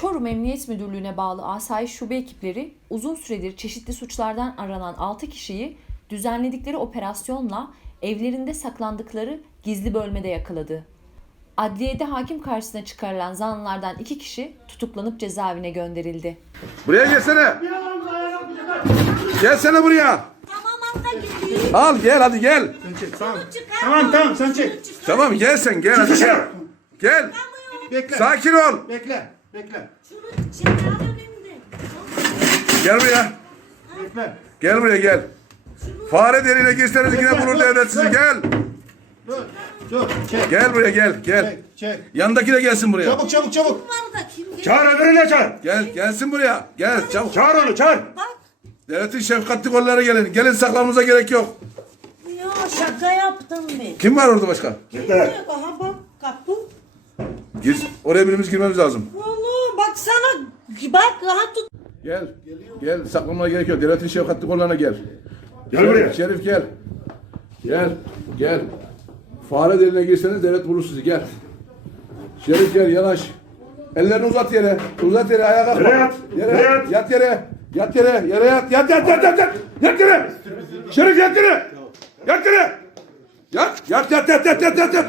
Çorum Emniyet Müdürlüğü'ne bağlı asayiş şube ekipleri uzun süredir çeşitli suçlardan aranan 6 kişiyi düzenledikleri operasyonla evlerinde saklandıkları gizli bölmede yakaladı. Adliyede hakim karşısına çıkarılan zanlılardan iki kişi tutuklanıp cezaevine gönderildi. Buraya gelsene. Gelsene buraya. Tamam. Al gel hadi gel. Tamam tamam sen çek. Tamam gel sen gel hadi gel. Gel. Bekle. Sakin ol. Bekle. Bekle. Şunu çıkar önümde. Gel buraya. Bekle. Gel buraya gel. Fare deliğine girseniz yine bulur devlet sizi gel. Dur. Dur. Çek. Gel buraya gel gel. Çek. Çek. Yanındaki de gelsin buraya. Çabuk çabuk çabuk. Var da kim gelir? Çağır öbürüne çağır. Gel gelsin buraya. Gel çabuk. Çağır onu çağır. Bak. Devletin şefkatli kolları gelin. Gelin saklanmanıza gerek yok. Ya şaka yaptım ben. Kim var orada başka? Yeter. Aha bak kapı. Gir. Oraya birimiz girmemiz lazım. Sana bak rahat tut. Gel. Gel saklanmaya gerek yok. Devletin şefkatli kollarına gel. Gel Şerif, buraya. Şerif gel. Gel. Gel. Fare deliğine girseniz devlet bulur sizi. Gel. Şerif gel yanaş. Ellerini uzat yere. Uzat yere ayağa kalkma. Yere yat. Yere yat. Yat yere. Yat yere. Yere yat. Yat yat yat yat yat. Yat yere. Şerif yat yere. Yat yere. Yat. Yat yat yat yat yat yat.